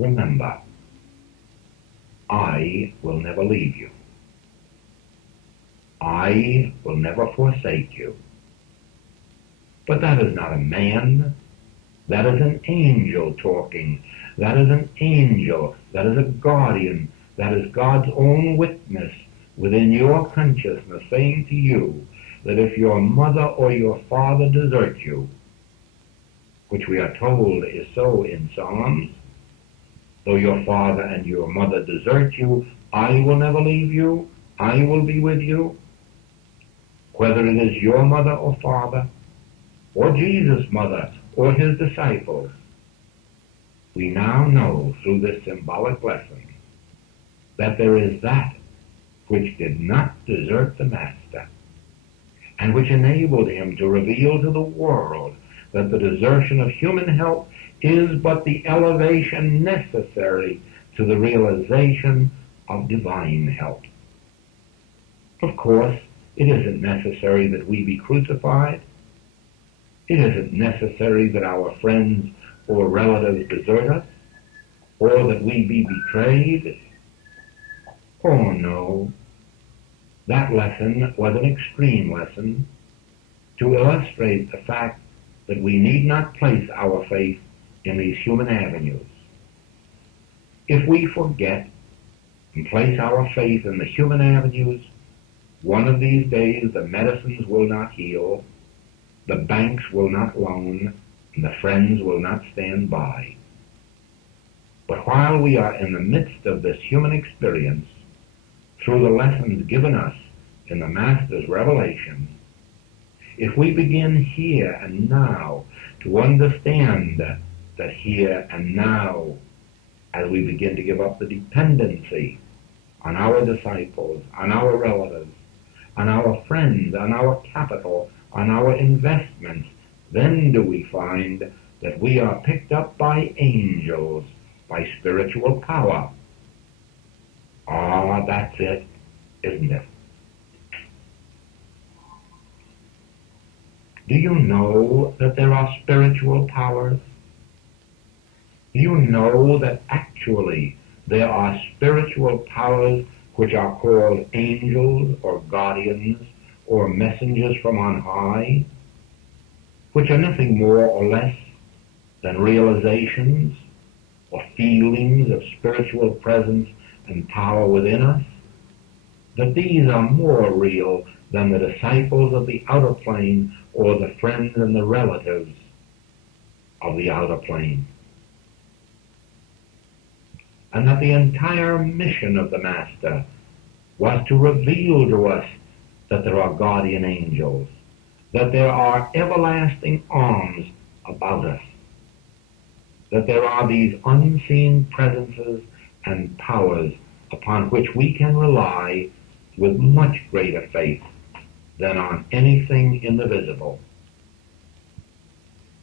Remember, I will never leave you. I will never forsake you. But that is not a man. That is an angel talking. That is an angel. That is a guardian. That is God's own witness within your consciousness saying to you that if your mother or your father desert you, which we are told is so in Psalms, though your father and your mother desert you, I will never leave you. I will be with you. Whether it is your mother or father, or Jesus' mother, or his disciples, we now know through this symbolic lesson that there is that which did not desert the Master, and which enabled him to reveal to the world that the desertion of human help is but the elevation necessary to the realization of divine help. Of course, it isn't necessary that we be crucified. It isn't necessary that our friends or relatives desert us, or that we be betrayed. Oh no, that lesson was an extreme lesson to illustrate the fact that we need not place our faith in these human avenues. If we forget and place our faith in the human avenues, one of these days the medicines will not heal, the banks will not loan, and the friends will not stand by. But while we are in the midst of this human experience, through the lessons given us in the Master's revelation, if we begin here and now to understand that here and now, as we begin to give up the dependency on our disciples, on our relatives, on our friends, on our capital, on our investments, then do we find that we are picked up by angels, by spiritual power. Ah, that's it, isn't it? Do you know that there are spiritual powers? Do you know that actually there are spiritual powers which are called angels or guardians or messengers from on high, which are nothing more or less than realizations or feelings of spiritual presence and power within us? That these are more real than the disciples of the outer plane or the friends and the relatives of the outer plane. And that the entire mission of the Master was to reveal to us that there are guardian angels, that there are everlasting arms about us, that there are these unseen presences and powers upon which we can rely with much greater faith than on anything in the visible.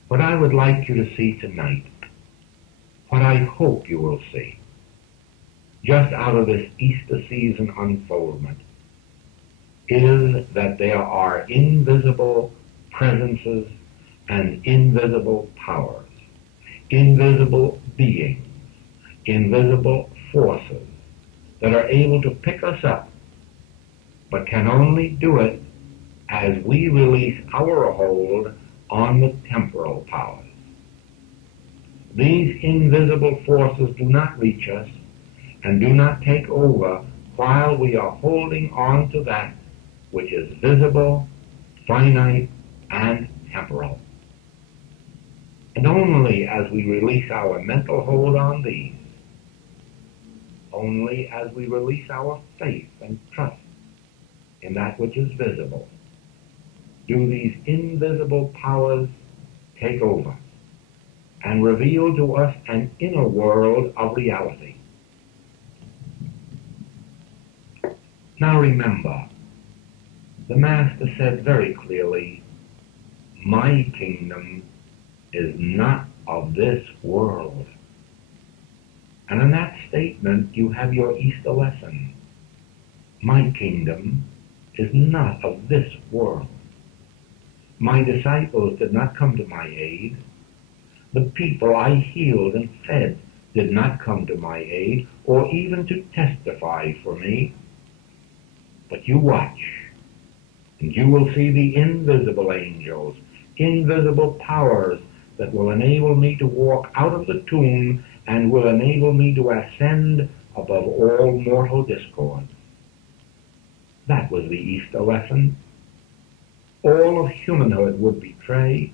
What I would like you to see tonight, what I hope you will see, just out of this Easter season unfoldment, is that there are invisible presences and invisible powers, invisible beings, invisible forces that are able to pick us up, but can only do it as we release our hold on the temporal powers. These invisible forces do not reach us and do not take over while we are holding on to that which is visible, finite, and temporal. And only as we release our mental hold on these, only as we release our faith and trust in that which is visible, do these invisible powers take over and reveal to us an inner world of reality. Now remember, the Master said very clearly, my kingdom is not of this world. And in that statement you have your Easter lesson. My kingdom is not of this world. My disciples did not come to my aid. The people I healed and fed did not come to my aid or even to testify for me. But you watch, and you will see the invisible angels, invisible powers that will enable me to walk out of the tomb and will enable me to ascend above all mortal discord. That was the Easter lesson. All of humanhood would betray,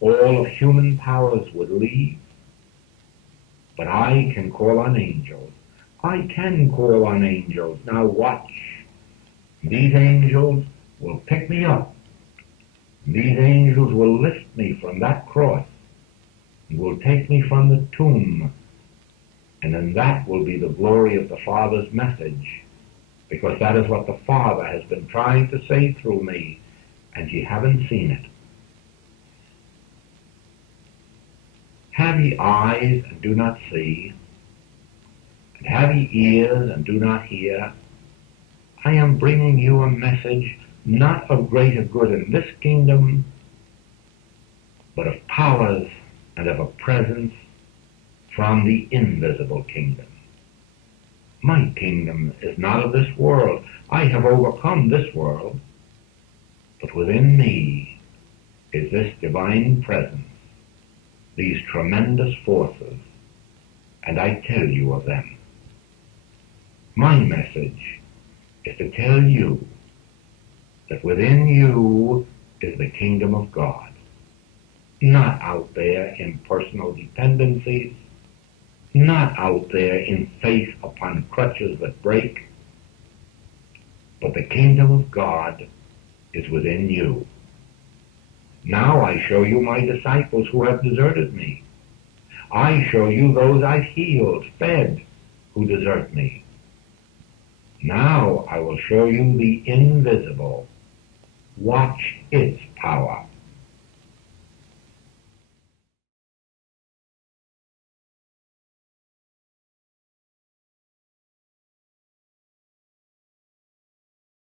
all of human powers would leave, but I can call on angels. I can call on angels. Now watch. These angels will pick me up. These angels will lift me from that cross and will take me from the tomb. And then that will be the glory of the Father's message, because that is what the Father has been trying to say through me, and ye haven't seen it. Have ye eyes and do not see, and have ye ears and do not hear? I am bringing you a message not of greater good in this kingdom, but of powers and of a presence from the invisible kingdom. My kingdom is not of this world. I have overcome this world, but within me is this divine presence, these tremendous forces, and I tell you of them. My message is to tell you that within you is the kingdom of God, not out there in personal dependencies, not out there in faith upon crutches that break, but the kingdom of God is within you. Now I show you my disciples who have deserted me. I show you those I've healed, fed, who desert me. Now I will show you the invisible. Watch its power.